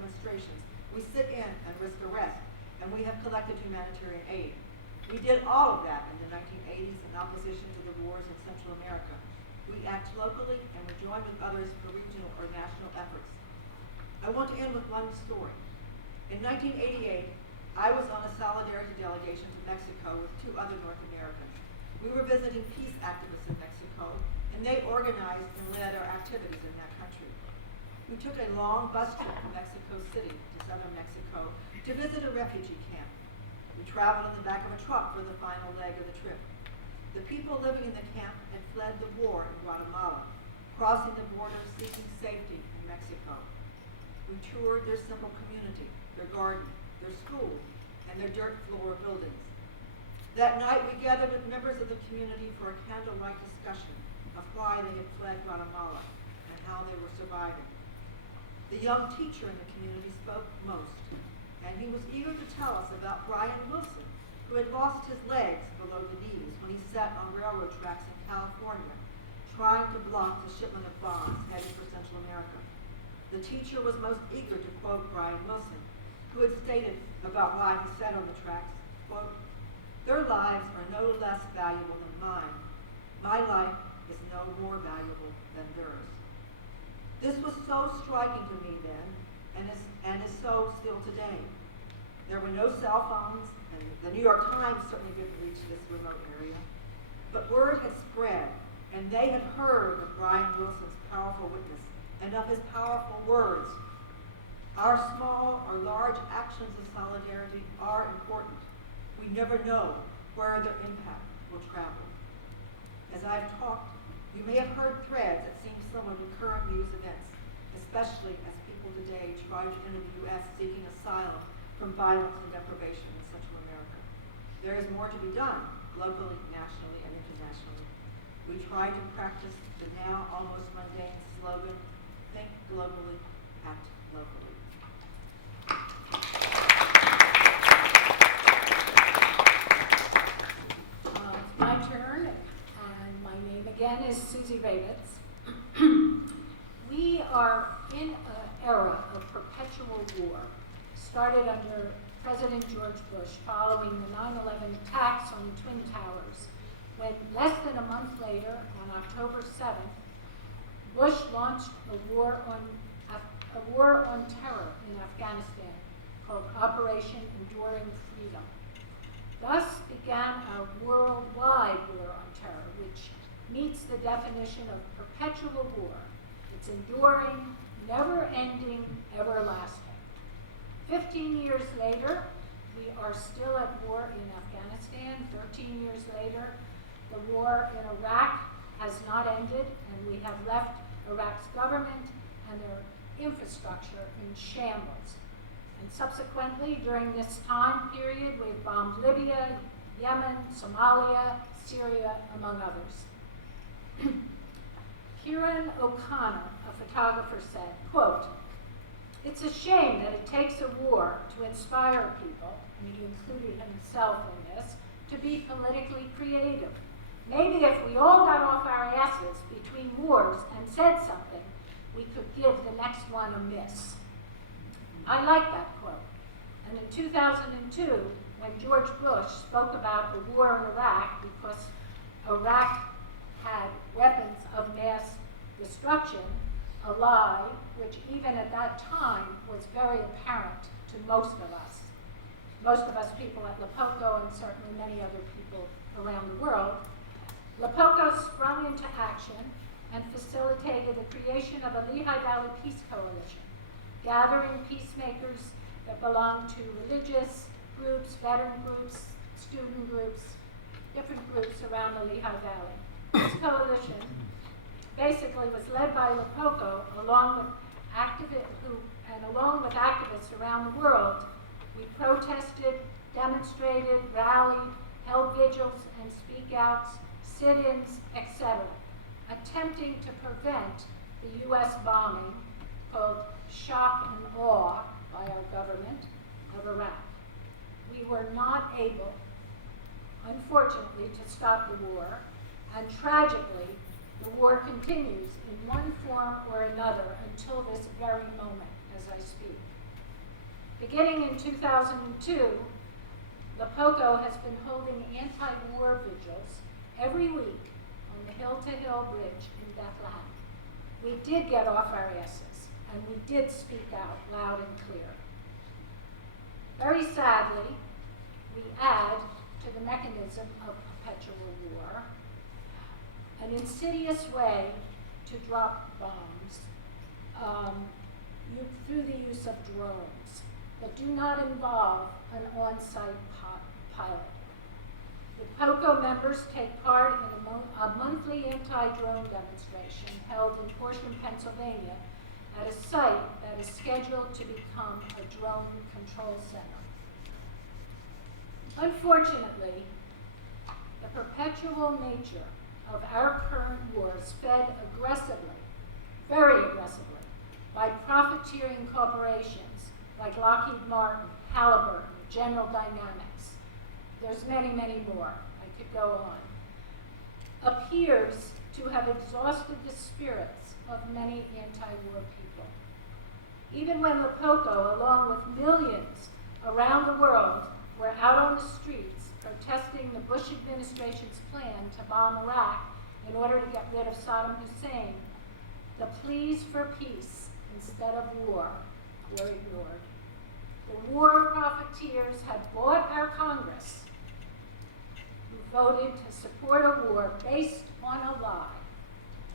demonstrations. We sit in and risk arrest, and we have collected humanitarian aid. We did all of that in the 1980s in opposition to the wars in Central America. We act locally, and we join with others for regional or national efforts. I want to end with one story. In 1988, I was on a solidarity delegation to Mexico with 2 other North Americans. We were visiting peace activists in Mexico, and they organized and led our activities in that country. We took a long bus trip from Mexico City to southern Mexico to visit a refugee camp. We traveled in the back of a truck for the final leg of the trip. The people living in the camp had fled the war in Guatemala, crossing the border seeking safety in Mexico. We toured their simple community, their garden, their school, and their dirt floor buildings. That night, we gathered with members of the community for a candlelight discussion of why they had fled Guatemala and how they were surviving. The young teacher in the community spoke most, and he was eager to tell us about Brian Wilson, who had lost his legs below the knees when he sat on railroad tracks in California, trying to block the shipment of bombs heading for Central America. The teacher was most eager to quote Brian Wilson, who had stated about why he sat on the tracks, quote, "Their lives are no less valuable than mine. My life is no more valuable than theirs." This was so striking to me then, and is so still today. There were no cell phones, and the New York Times certainly didn't reach this remote area. But word had spread, and they had heard of Brian Wilson's powerful witness and of his powerful words. Our small or large actions of solidarity are important. We never know where their impact will travel. As I've talked, you may have heard threads that seem similar to current news events, especially as people today try to enter the U.S. seeking asylum from violence and deprivation in Central America. There is more to be done, locally, nationally, and internationally. We try to practice the now almost mundane slogan, think globally, act locally. It's my turn, and my name again is Suzie Ravitz. We are in an era of perpetual war, started under President George Bush following the 9/11 attacks on the Twin Towers, when less than a month later, on October 7th, Bush launched a war on terror in Afghanistan called Operation Enduring Freedom. Thus began a worldwide war on terror, which meets the definition of perpetual war. It's enduring, never-ending, everlasting. 15 years later, we are still at war in Afghanistan. 13 years later, the war in Iraq has not ended, and we have left Iraq's government and their infrastructure in shambles. And subsequently, during this time period, we've bombed Libya, Yemen, Somalia, Syria, among others. Kieran O'Connor, a photographer, said, quote, "It's a shame that it takes a war to inspire people," and he included himself in this, "to be politically creative. Maybe if we all got off our asses between wars and said something, we could give the next one a miss." I like that quote. And in 2002, when George Bush spoke about the war in Iraq because Iraq had weapons of mass destruction, a lie which even at that time was very apparent to most of us people at LEPOCO and certainly many other people around the world, LEPOCO sprung into action and facilitated the creation of a Lehigh Valley Peace Coalition, gathering peacemakers that belonged to religious groups, veteran groups, student groups, different groups around the Lehigh Valley. This coalition basically was led by LEPOCO along with activists around the world. We protested, demonstrated, rallied, held vigils and speak outs, sit-ins, etc., attempting to prevent the U.S. bombing called shock and awe by our government of Iraq. We were not able, unfortunately, to stop the war, and tragically, the war continues in one form or another until this very moment as I speak. Beginning in 2002, LEPOCO has been holding anti-war vigils every week on the Hill-to-Hill Bridge in Bethlehem. We did get off our asses, and we did speak out loud and clear. Very sadly, we add to the mechanism of perpetual war an insidious way to drop bombs through the use of drones that do not involve an on-site pilot. LEPOCO members take part in a monthly anti-drone demonstration held in Horsham, Pennsylvania, at a site that is scheduled to become a drone control center. Unfortunately, the perpetual nature of our current war is fed aggressively, very aggressively, by profiteering corporations like Lockheed Martin, Halliburton, General Dynamics. There's many, many more. I could go on. Appears to have exhausted the spirits of many anti-war people. Even when LEPOCO, along with millions around the world, were out on the streets protesting the Bush administration's plan to bomb Iraq in order to get rid of Saddam Hussein, the pleas for peace instead of war were ignored. The war profiteers had bought our Congress, who voted to support a war based on a lie.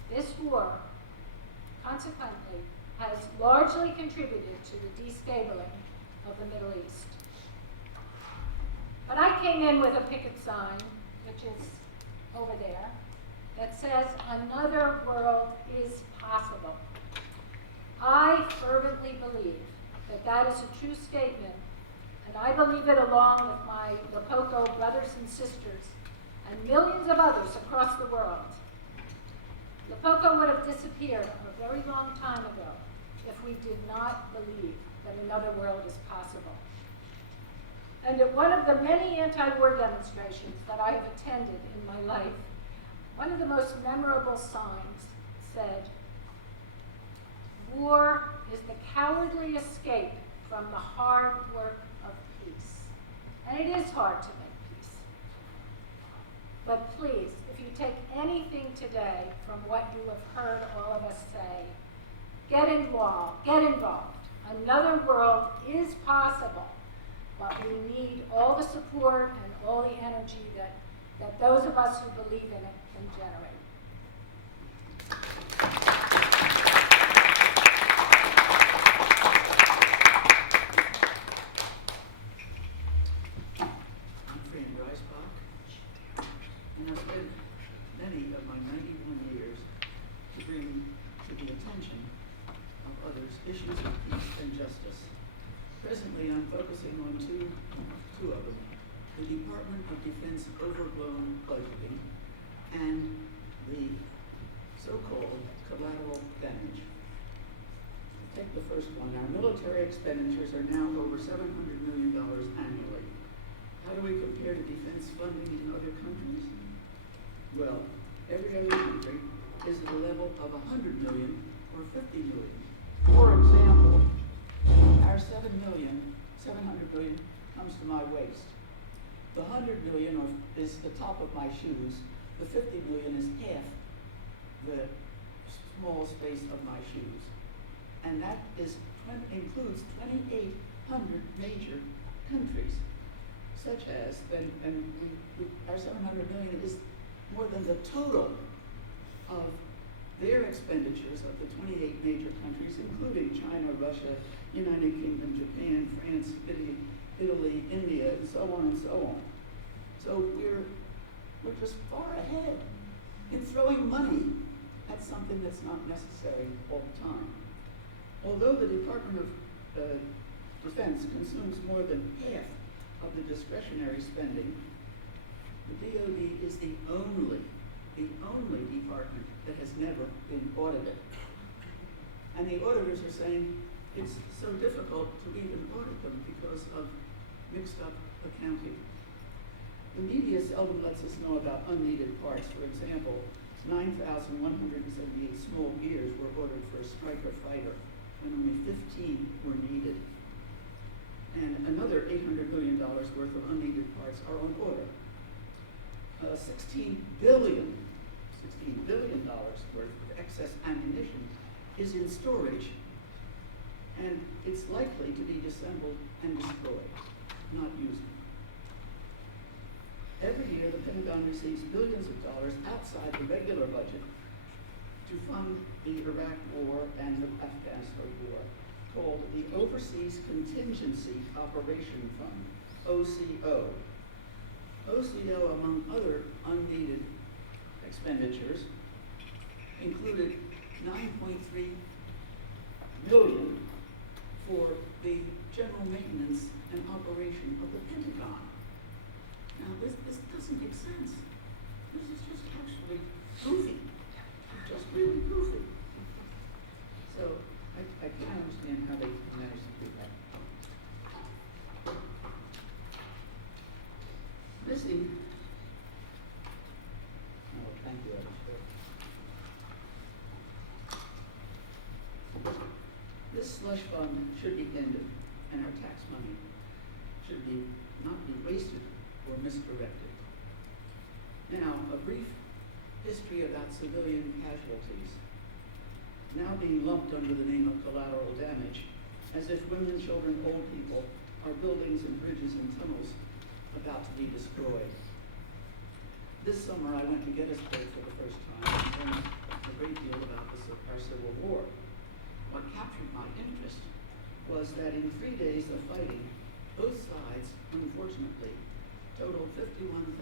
This war, consequently, has largely contributed to the destabling of the Middle East. But I came in with a picket sign, which is over there, that says, "Another world is possible." I fervently believe that that is a true statement, and I believe it along with my LEPOCO brothers and sisters and millions of others across the world. LEPOCO would have disappeared a very long time ago if we did not believe that another world is possible. And at one of the many anti-war demonstrations that I have attended in my life, one of the most memorable signs said, "War is the cowardly escape from the hard work of peace." And it is hard to make peace. But please, if you take anything today from what you have heard all of us say, get involved, get involved. Another world is possible, but we need all the support and all the energy that those of us who believe in it can generate. I'm Fran Dreisbach, and I've spent many of my 91 years to bring to the attention of others issues of peace and justice. Presently, I'm focusing on two of them: the Department of Defense overblown budgeting and the so-called collateral damage. Take the first one. Our military expenditures are now over $700 million annually. How do we compare to defense funding in other countries? Well, every other country is at a level of $100 million or $50 million. For example, our $700 million comes to my waist. The $100 million is the top of my shoes. The $50 million is half the small space of my shoes. And that includes 2,800 major countries, such as, our $700 million is more than the total of their expenditures of the 28 major countries, including China, Russia, United Kingdom, Japan, France, Italy, India, and so on and so on. So we're just far ahead in throwing money at something that's not necessary all the time. Although the Department of Defense consumes more than half of the discretionary spending, the DoD is the only department that has never been audited. And the auditors are saying it's so difficult to even audit them because of mixed up accounting. The media seldom lets us know about unneeded parts. For example, 9,178 small gears were ordered for a Stryker fighter, and only 15 were needed. $16 billion worth of excess ammunition is in storage, and it's likely to be disassembled and destroyed, not used. Every year, the Pentagon receives billions of dollars outside the regular budget to fund the Iraq War and the Afghanistan War, called the Overseas Contingency Operation Fund, OCO. OCO, among other unneeded expenditures, included $9.3 million for the general maintenance and operation of the Pentagon. Now, this doesn't make sense. This is just actually goofy. Just really goofy. So, I can't understand how they managed to do that. Missing. Oh, thank you, This slush fund should be ended, and our tax money should not be wasted or misdirected. Now, a brief history about civilian casualties, now being lumped under the name of collateral damage, as if women, children, old people are buildings and bridges and tunnels about to be destroyed. This summer I went to Gettysburg for the first time and learned a great deal about our Civil War. What captured my interest was that in 3 days of fighting, both sides, unfortunately, totaled 51,000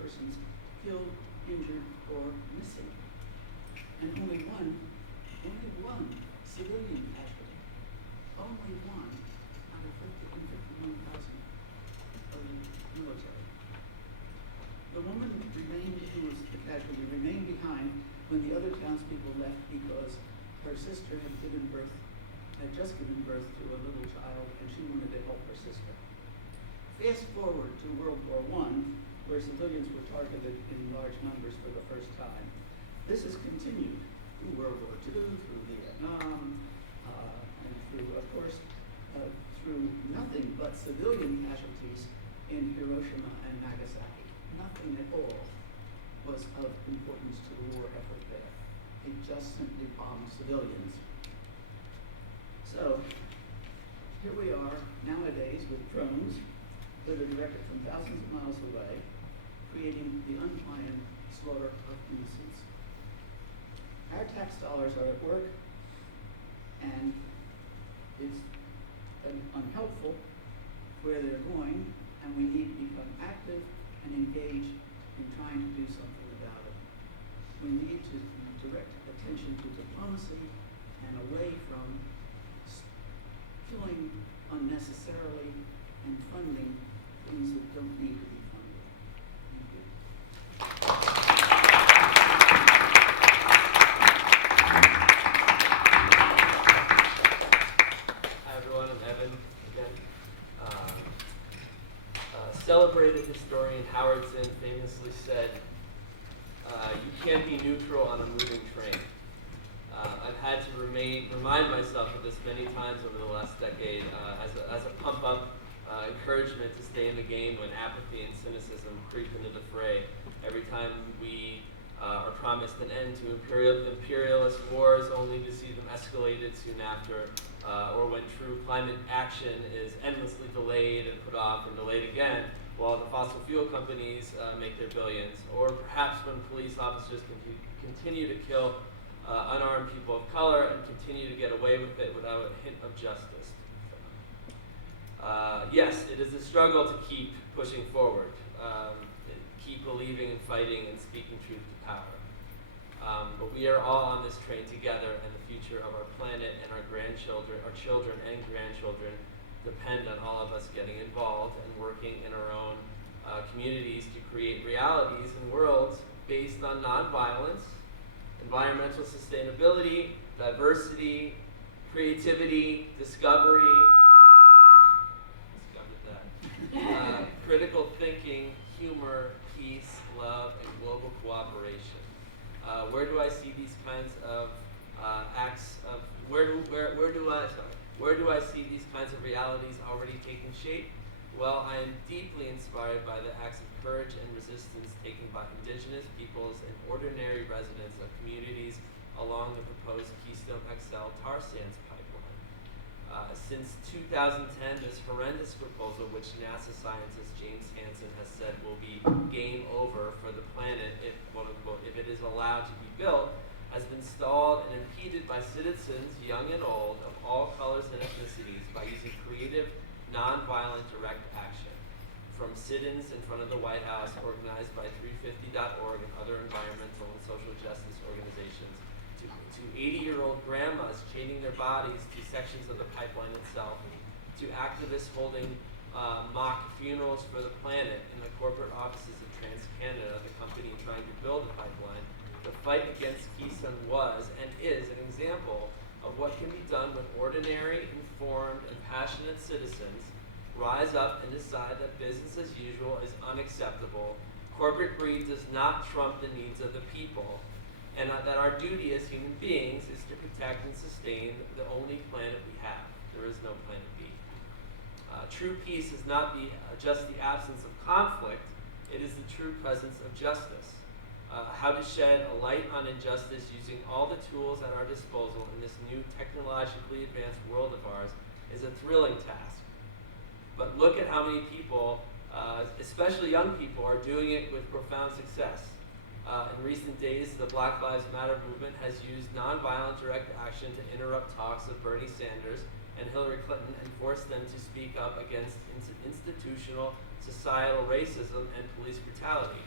persons killed, injured, or missing. And only one civilian casualty. Only one out of 51,000 of the military. The woman who was the casualty, remained behind when the other townspeople left because her sister had just given birth to a little child, and she wanted to help her sister. Fast forward to World War I, where civilians were targeted in large numbers for the first time. This has continued through World War II, through Vietnam, and through, of course, through nothing but civilian casualties in Hiroshima and Nagasaki. Nothing at all was of importance to the war effort there. It just simply bombed civilians. So, here we are nowadays with drones that are directed from thousands of miles away, creating the unplanned slaughter of innocents. Our tax dollars are at work, and it's unhelpful where they're going, and we need to become active and engaged in trying to do something about it. We need to direct attention to diplomacy and away from killing unnecessarily and funding things that don't need to be funded. Thank you. Hi everyone, I'm Evan again. Celebrated historian Howard Zinn famously said, you can't be neutral on a moving train. I've had to remind myself of this many times over the last decade as a pump-up encouragement to stay in the game when apathy and cynicism creep into the fray. Every time we are promised an end to imperialist wars only to see them escalated soon after, or when true climate action is endlessly delayed and put off and delayed again, while the fossil fuel companies make their billions, or perhaps when police officers continue to kill unarmed people of color and continue to get away with it without a hint of justice. Yes, it is a struggle to keep pushing forward, keep believing and fighting and speaking truth to power. But we are all on this train together, and the future of our planet and our grandchildren, our children and grandchildren, depend on all of us getting involved and working in our own communities to create realities and worlds based on nonviolence, environmental sustainability, diversity, creativity, discovery, critical thinking, humor, peace, love, and global cooperation. Where do I see these kinds of acts of where do I see these kinds of realities already taking shape? Well, I am deeply inspired by the acts of courage and resistance taken by indigenous peoples and ordinary residents of communities along the proposed Keystone XL tar sands pipeline. Since 2010, this horrendous proposal, which NASA scientist James Hansen has said will be game over for the planet if, quote unquote, if it is allowed to be built, has been stalled and impeded by citizens, young and old, of all colors and ethnicities by using creative, nonviolent direct action. From sit-ins in front of the White House organized by 350.org and other environmental and social justice organizations, to 80-year-old grandmas chaining their bodies to sections of the pipeline itself, to activists holding mock funerals for the planet in the corporate offices of TransCanada, the company trying to build the pipeline. The fight against Keystone was and is an example of what can be done when ordinary, informed, and passionate citizens rise up and decide that business as usual is unacceptable, corporate greed does not trump the needs of the people, and that our duty as human beings is to protect and sustain the only planet we have. There is no planet B. True peace is not just the absence of conflict, it is the true presence of justice. How to shed a light on injustice using all the tools at our disposal in this new technologically advanced world of ours is a thrilling task. But look at how many people, especially young people, are doing it with profound success. In recent days, the Black Lives Matter movement has used nonviolent direct action to interrupt talks of Bernie Sanders and Hillary Clinton and force them to speak up against institutional societal racism and police brutality.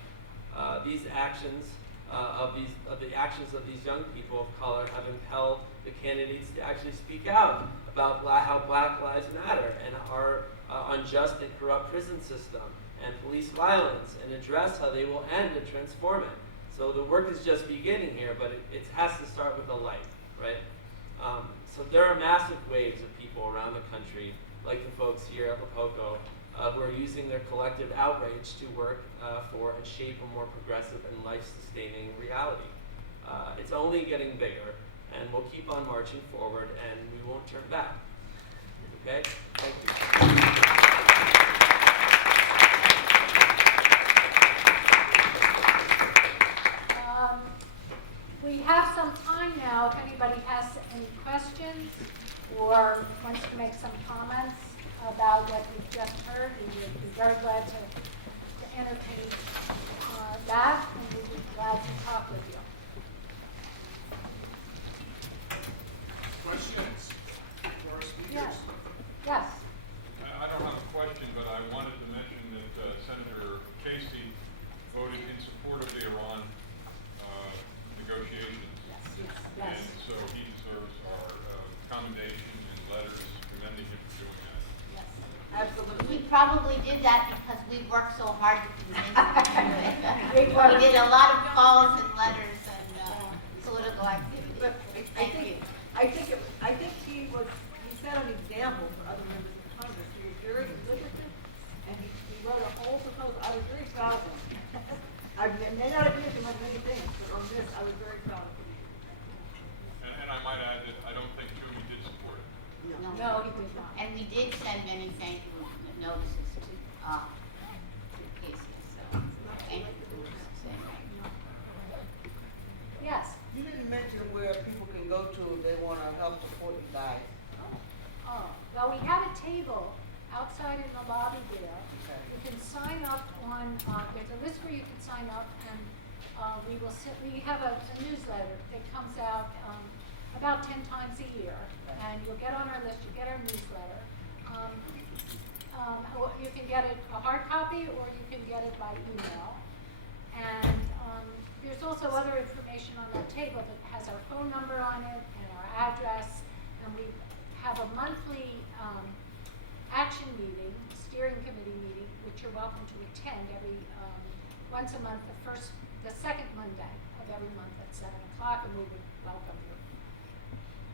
These actions of the actions of these young people of color have impelled the candidates to actually speak out about how Black Lives Matter and our unjust and corrupt prison system and police violence, and address how they will end and transform it. So the work is just beginning here, but it has to start with a light, right? So there are massive waves of people around the country, like the folks here at LEPOCO, who are using their collective outrage to work for and shape a more progressive and life-sustaining reality. It's only getting bigger, and we'll keep on marching forward, and we won't turn back. Okay? Thank you. We have some time now if anybody has any questions or wants to make some comments about what we've just heard. We would be very glad to entertain that, and we'd be glad to talk with you. Questions for our speakers? Yes. Yes. I don't have a question, but I wanted to mention that Senator Casey voted in support of the Iran negotiations. Yes. And so he deserves our commendation and letters commending him for doing that. Yes. Absolutely. We probably did that because we worked so hard to convince him to do it. We We did a lot of calls and letters and political activity. But Thank you. I think he set an example for other members of Congress. He was very deliberative, and he wrote a whole proposal. I was very proud of him. I may not agree with him on many things, but on this, I was very proud of him. And I might add that I don't think Judy did support it. No, he did not. And we did send many thank you notices to Casey, so thank you for saying that. Yes. You didn't mention where people can go to if they want to help support you guys. Oh, well, we have a table outside in the lobby there. Okay. You can sign up on, there's a list where you can sign up, and we have a newsletter that comes out about 10 times a year, and you'll get on our list, you get our newsletter. You can get it a hard copy, or you can get it by email. And there's also other information on that table that has our phone number on it and our address, and we have a monthly action meeting, steering committee meeting, which you're welcome to attend every once a month, the second Monday of every month at 7 o'clock, and we would welcome you.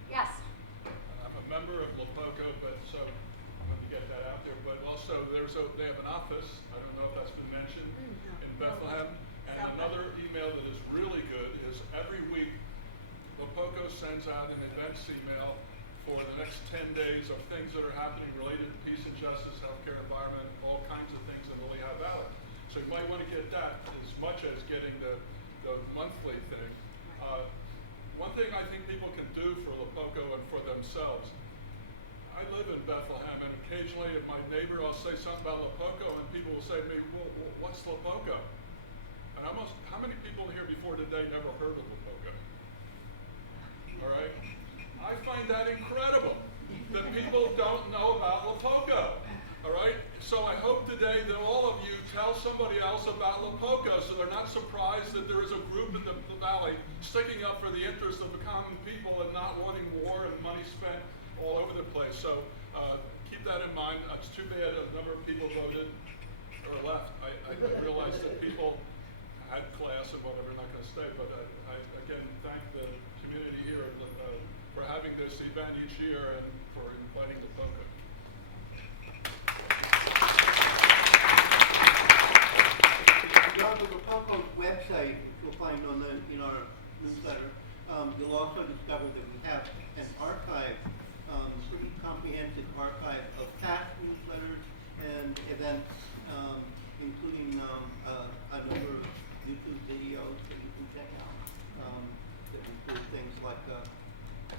Yes. I'm a member of LEPOCO, but so I want to get that out there. But also, they have an office. I don't know if that's been mentioned in Bethlehem. And another email that is really good is every week LEPOCO sends out an events email for the next 10 days of things that are happening related to peace and justice, healthcare, environment, all that as much as getting the monthly thing. One thing I think people can do for LEPOCO and for themselves, I live in Bethlehem, and occasionally if my neighbor, I'll say something about LEPOCO, and people will say to me, well, what's LEPOCO? And how many people here before today never heard of LEPOCO? All right? I find that incredible that people don't know about LEPOCO. All right? So I hope today that all of you tell somebody else about LEPOCO so they're not surprised that there is a group in the valley sticking up for the interests of the common people and not wanting war and money spent all over the place. So keep that in mind. It's too bad a number of people voted or left. I realize that people had class and whatever, not going to stay, but I again thank the community here for having this event each year and for inviting LEPOCO. On the LEPOCO website, you'll find on in our newsletter, you'll also discover that we have an archive, pretty comprehensive archive of past newsletters and events, including a number of YouTube videos that you can check out that include things like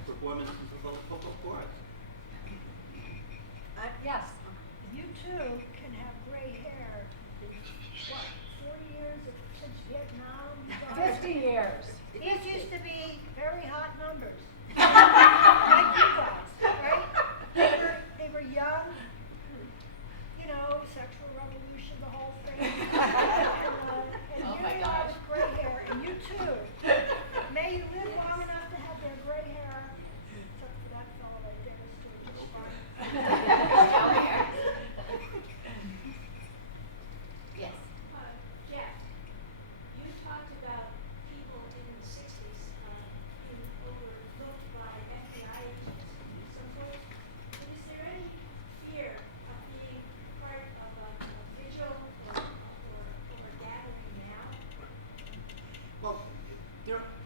performances of LEPOCO chorus. Yes. You too can have gray hair. What, 40 years since Vietnam? 50 years. These used to be very hot numbers. Like you guys, right? They were young, you know, sexual revolution, the whole thing. And Oh here my they gosh. are with gray hair, and you too. May you live long enough to have their gray hair, except for that fellow right there, Mr. Just fine. Oh, yeah. Yes. Jeff, you talked about people in the 60s being overlooked by FBI agents and so forth. But is there any fear of being part of a vigil or gathering now? Well,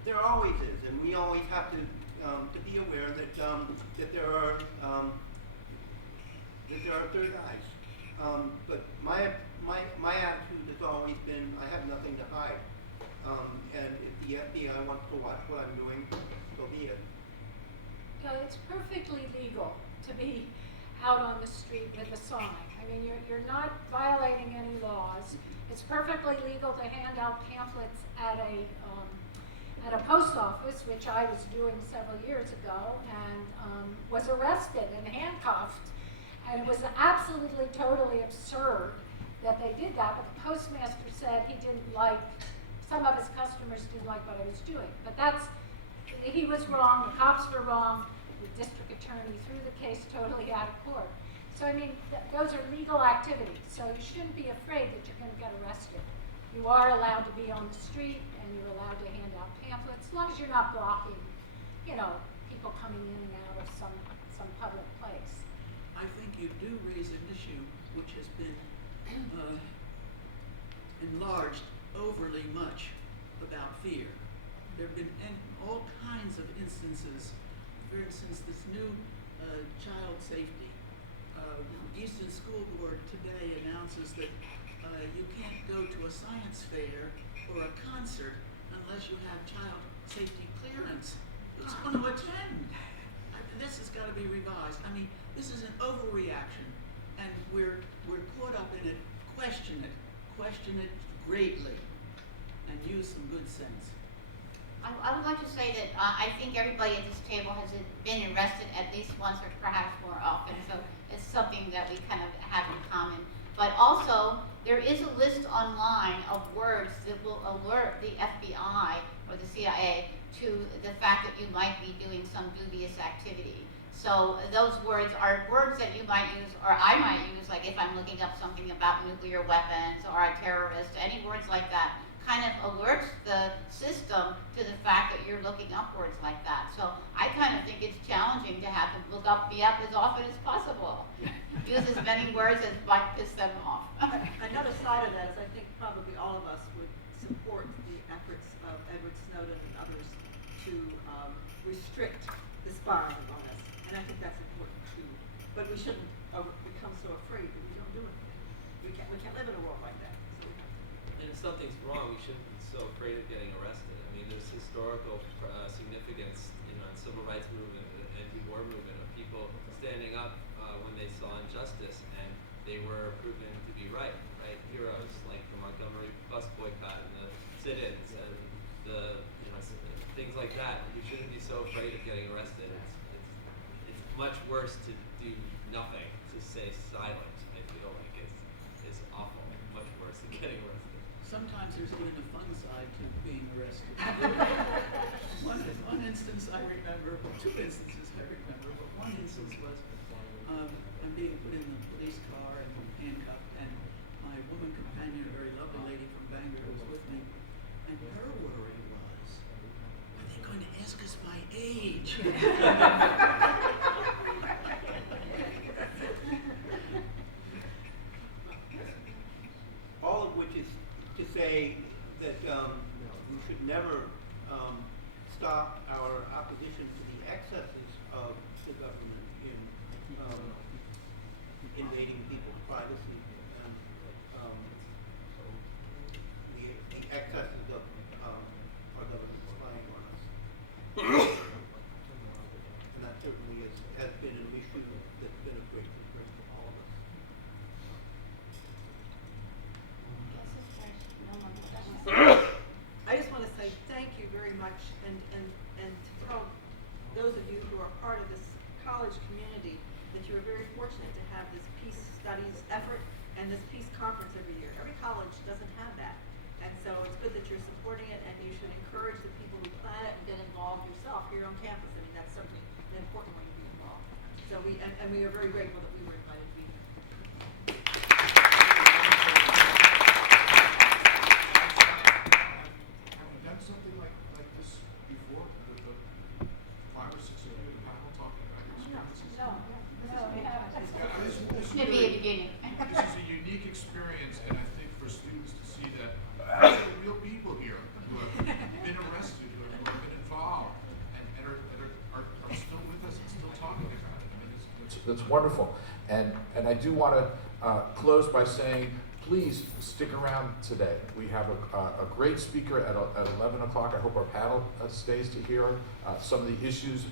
there always is, and we always have to be aware that that there are third eyes. But my attitude has always been I have nothing to hide, and if the FBI wants to watch what I'm doing, so be it. It's perfectly legal to be out on the street with a sign. I mean, you're not violating any laws. It's perfectly legal to hand out pamphlets at a post office, which I was doing several years ago, and was arrested and handcuffed. And it was absolutely, totally absurd that they did that, but the postmaster said he didn't like, some of his customers didn't like what I was doing. But he was wrong, the cops were wrong, the district attorney threw the case totally out of court. So I mean, those are legal activities, so you shouldn't be afraid that you're going to get arrested. You are allowed to be on the street, and you're allowed to hand out pamphlets, as long as you're not blocking, you know, people coming in and out of some public place. I think you do raise an issue which has been enlarged overly much about fear. There have been all kinds of instances. For instance, this new child safety. The Easton School Board today announces that you can't go to a science fair or a concert unless you have child safety clearance. Who's going to attend? This has got to be revised. I mean, this is an overreaction, and we're caught up in it. Question it greatly, and use some good sense. I would like to say that I think everybody at this table has been arrested at least once or perhaps more often, so it's something that we kind of have in common. But also, there is a list online of words that will alert the FBI or the CIA to the fact that you might be doing some dubious activity. So those words are words that you might use, or I might use, like if I'm looking up something about nuclear weapons or a terrorist, any words like that kind of alerts the system to the fact that you're looking up words like that. So I kind of think it's challenging to have to look up the app as often as possible. Use as many words as might piss them off. Another side of that is I think probably all of us would support the efforts of Edward Snowden and others to restrict the spying on us. And I think that's important too. But we shouldn't become so afraid that we don't do anything. We can't live in a world like that. So we have to. And if something's wrong, we shouldn't be so afraid of getting arrested. I mean, there's historical significance in the civil rights movement, the anti-war movement, of people standing up when they saw injustice, and they were proven to be right? Heroes like the Montgomery bus boycott and the sit-ins and the things like that. You shouldn't be so afraid of getting arrested. It's much worse to do nothing, to stay silent. I feel like it's awful, much worse than getting arrested. Sometimes there's even a fun side to being arrested. one instance I remember, two instances I remember, but one instance was I'm being put in the police car and handcuffed, and my woman companion, a very lovely lady from Bangor, was with me, and her worry was, are they going to ask us my age? All of which is to say that we should never stop our opposition to the excesses of the government in invading people's privacy and the excesses of our government spying on us. And that certainly has been an issue that's been of great concern to all of us. I just want to say thank you very much, and to tell those of you who are part of this college community that you are very fortunate to have this peace studies effort and this peace conference every year. Every college doesn't have that, and so it's good that you're supporting it, and you should encourage the people who plan it and get involved yourself here on campus. I mean, that's certainly an important way to be involved. So we are very grateful that we were invited to be here. Something like this before, the 5 or 6 of you at the panel talking about your experiences? No, we haven't. It should be a beginning. This is a unique experience, and I think for students to see that these are real people here who have been arrested, who have been involved, and are still with us and still talking about it. I mean, that's wonderful. And I do want to close by saying, please stick around today. We have a great speaker at 11 o'clock. I hope our panel stays to hear some of the issues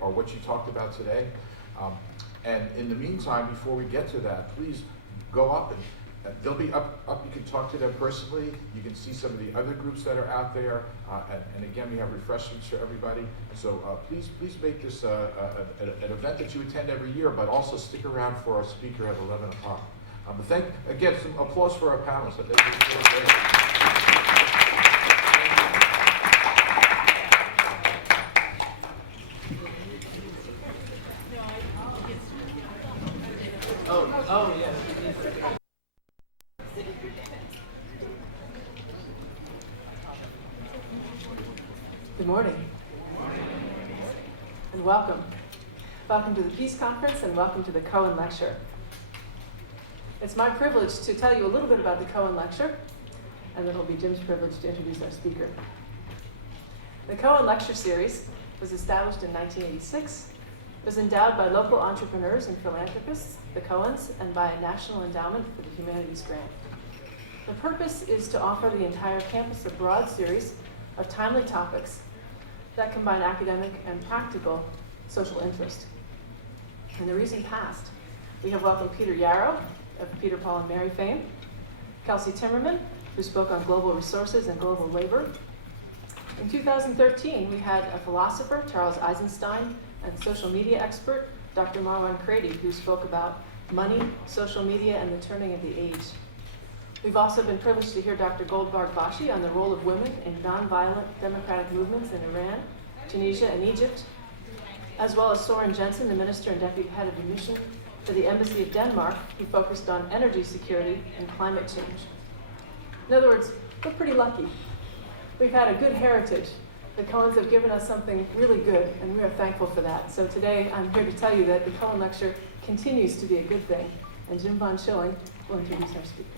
are what you talked about today. And in the meantime, before we get to that, please go up and they'll be up. You can talk to them personally. You can see some of the other groups that are out there. And again, we have refreshments for everybody. So please make this an event that you attend every year, but also stick around for our speaker at 11 o'clock. Again, some applause for our panelists. Oh, yes. Good morning. And welcome. Welcome to the Peace Conference and welcome to the Cohen Lecture. It's my privilege to tell you a little bit about the Cohen Lecture, and then it'll be Jim's privilege to introduce our speaker. The Cohen Lecture Series was established in 1986. It was endowed by local entrepreneurs and philanthropists, the Cohens, and by a National Endowment for the Humanities grant. The purpose is to offer the entire campus a broad series of timely topics that combine academic and practical social interest. In the recent past, we have welcomed Peter Yarrow, of Peter, Paul, and Mary fame, Kelsey Timmerman, who spoke on global resources and global labor. In 2013, we had a philosopher, Charles Eisenstein, and social media expert, Dr. Marwan Crady, who spoke about money, social media, and the turning of the age. We've also been privileged to hear Dr. Goldberg Bashi on the role of women in nonviolent democratic movements in Iran, Tunisia, and Egypt, as well as Soren Jensen, the minister and deputy head of the mission to the Embassy of Denmark, who focused on energy security and climate change. In other words, we're pretty lucky. We've had a good heritage. The Cohens have given us something really good, and we are thankful for that. So today, I'm here to tell you that the Cohen Lecture continues to be a good thing, and Jim Von Schilling will introduce our speaker.